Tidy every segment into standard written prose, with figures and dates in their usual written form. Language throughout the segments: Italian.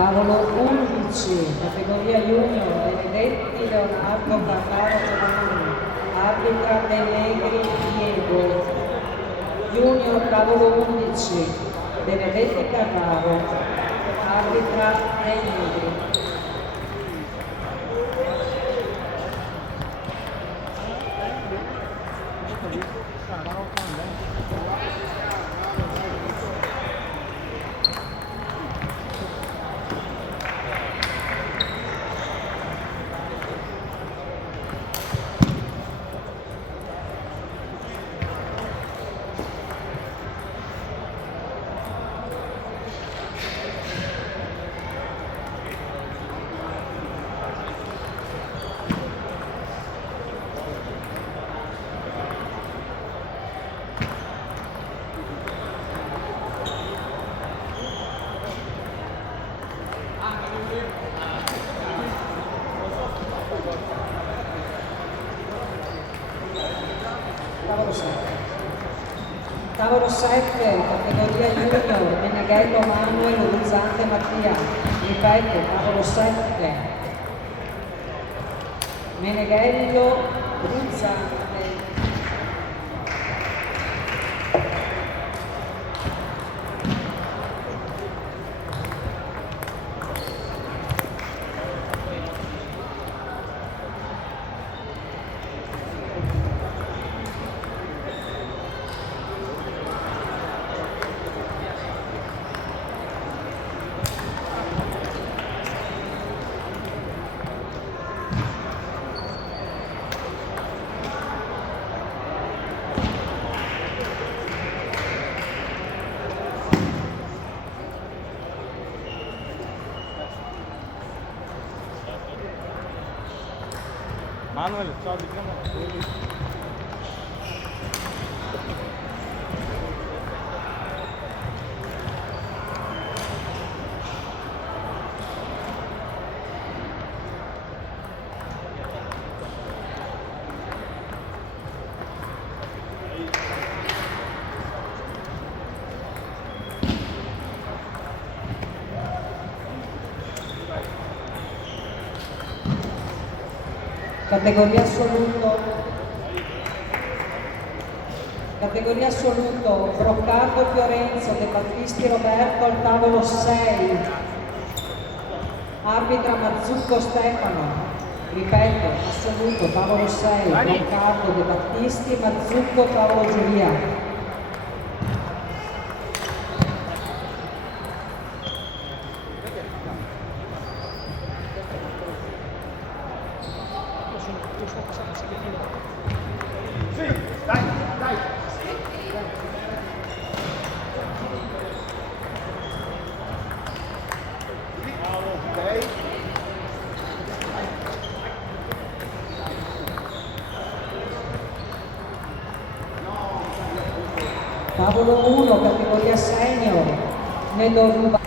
Tavolo 11, categoria junior, Benedetti Leonardo Carraro Giovanni, arbitra De Negri Diego. Junior tavolo 11, Benedetti Carraro, arbitra De Negri. Tavolo 7, categoria junior, Meneghello Manuel, Orizzante Mattia. Ripeto, tavolo 7. Meneghello Orizzante. Manuel, ciao, diciamo. Categoria assoluto, Broccardo Fiorenzo, De Battisti Roberto al tavolo 6, arbitra Mazzucco Stefano, ripeto, assoluto, tavolo 6, Broccardo, De Battisti, Mazzucco, tavolo giuria. Tavolo 1, categoria senior, Nedo Ruba.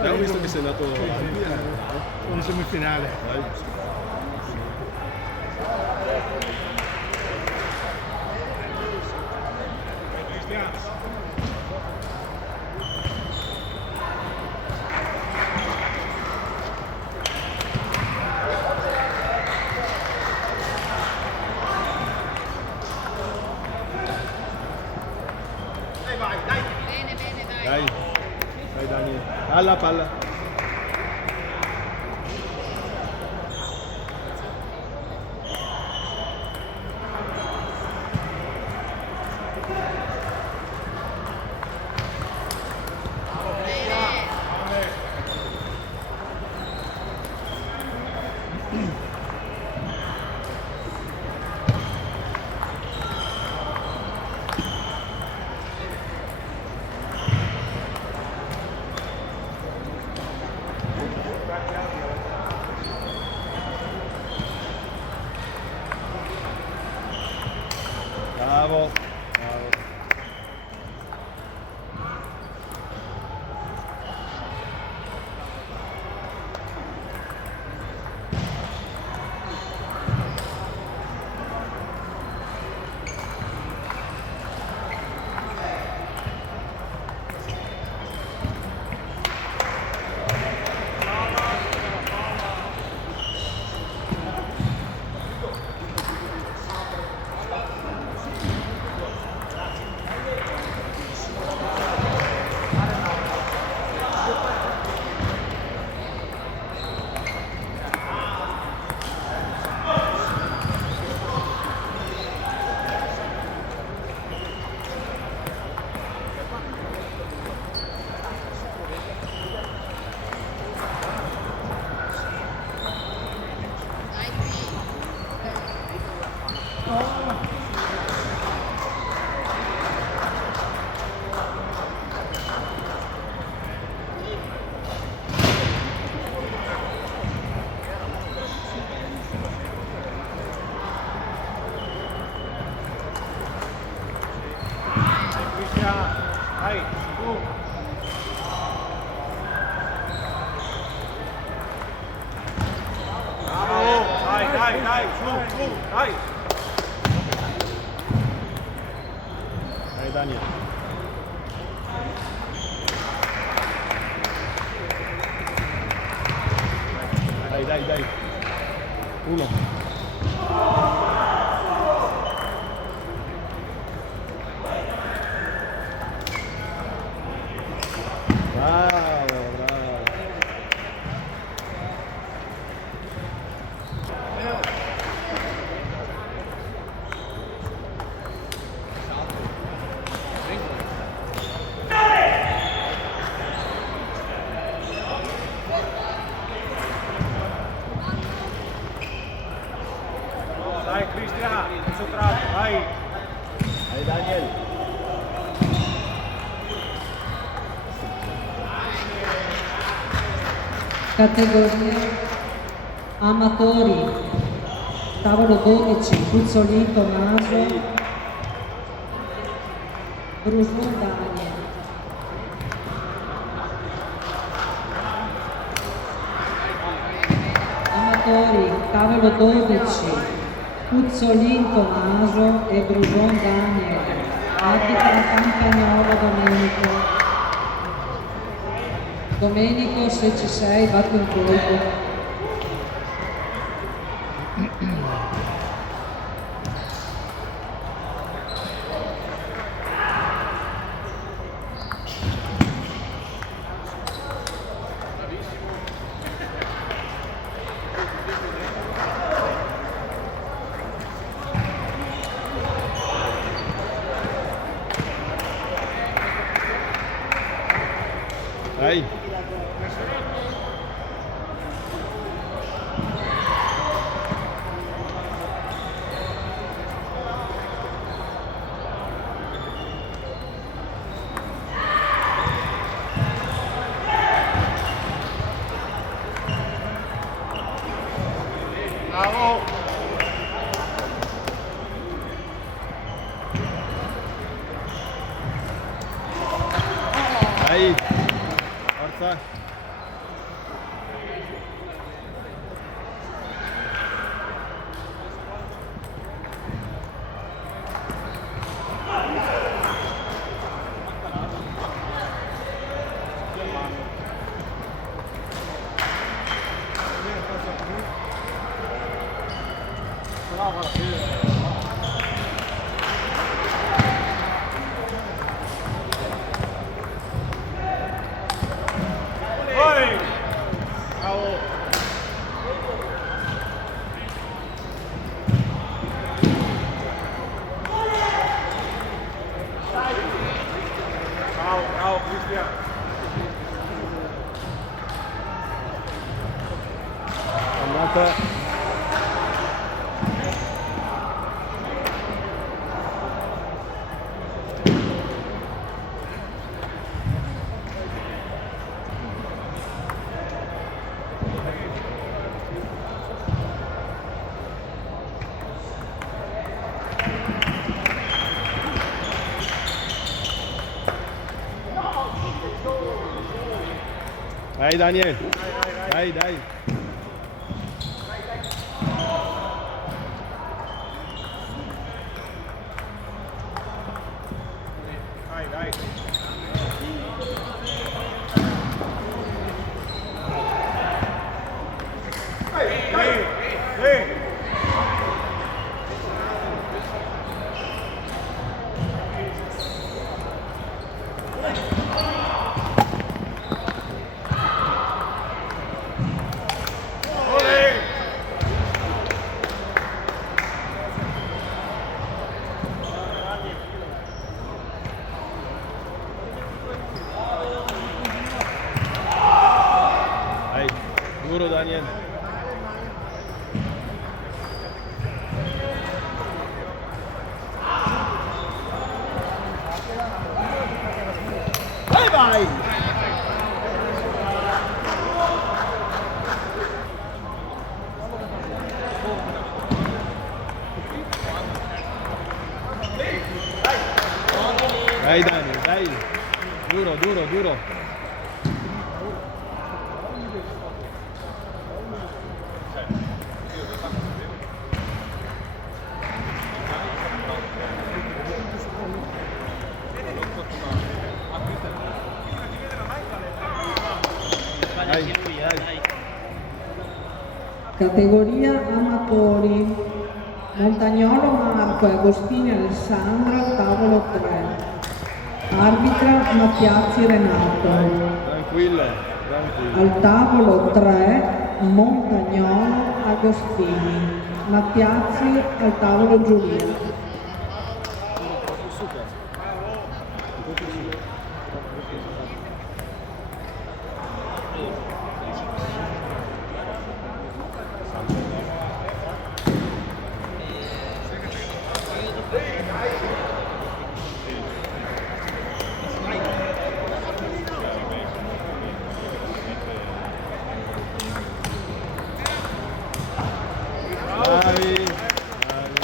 Abbiamo visto che sei andato in semifinale. Palla, palla. Bravo. Bravo. Dai, su. Bravo, dai, su, dai. Dai Daniel. Dai. Uno. Bravo. Dai Cristian, concentrato, vai. Dai Daniel. Categoria amatori, tavolo 12, Puzzolino Tommaso, Bruson Daniel. Amatori, tavolo 12, Puzzolino Tommaso e Bruson Daniel. Arbitra Campagnolo Domenico. Domenico, se ci sei, batti un colpo. Dai. Bravo. Dai. Forza. Dai Daniel. Dai, dai. Dai, duro Daniel. Vai, vai! Dai Daniel, dai! Duro, duro, duro! Dai, dai! Categoria amatori. Montagnolo Marco e Agostini Alessandra, tavolo 3. Arbitra Mattiazzi Renato. Tranquillo, tranquillo. Al tavolo 3 Montagnolo Agostini. Mattiazzi al tavolo giuria. Bravi, bravi.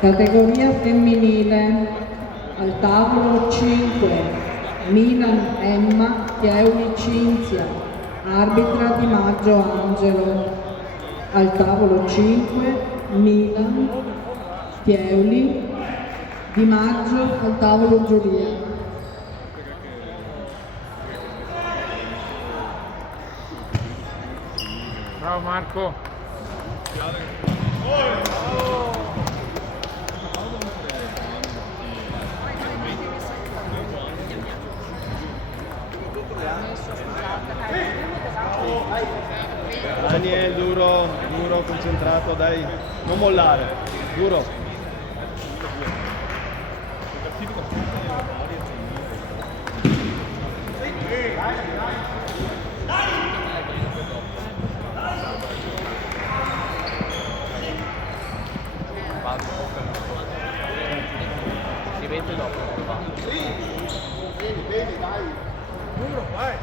Categoria femminile. Al tavolo 5 Milan Emma, Chiauli Cinzia. Arbitra Di Maggio Angelo. Al tavolo 5 Milan, Chiauli, Di Maggio al tavolo giuria. Bravo Marco. Daniel, duro, duro, concentrato, dai, non mollare, duro. Si vede dopo. Vedi, dai. Duro, vai.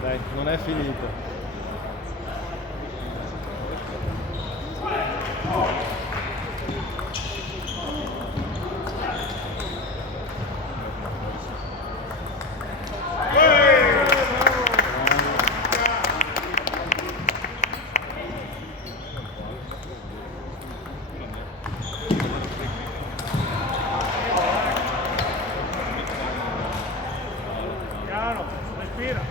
Dai, non è finito. Piano, respira.